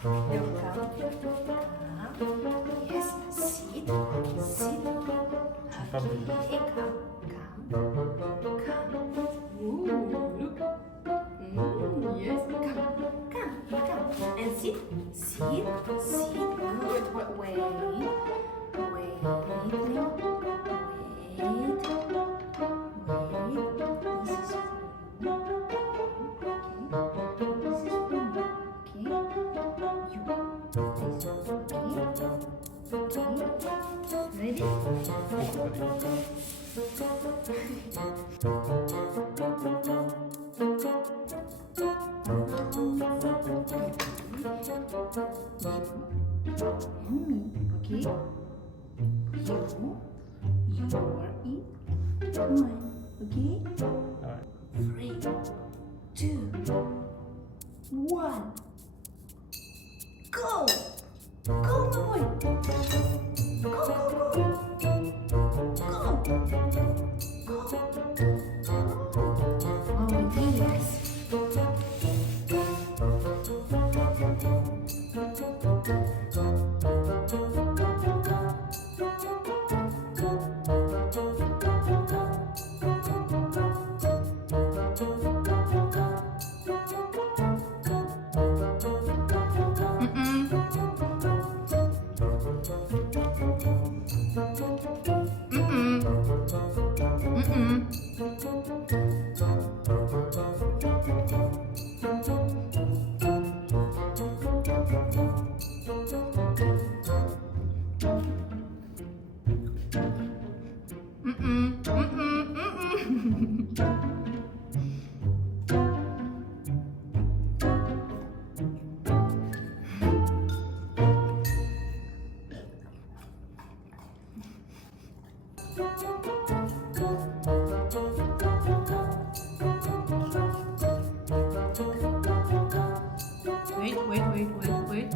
There we come. Come. Yes, sit. Sit. Okay, come. Come. Come. Ooh, look. Yes, come. And sit. Sit. Good. But wait. Wait. This is Ready? Mommy, okay? You are in one, okay? Alright. 3, 2, 1, go! Go, my boy! Oh, yes. Wait.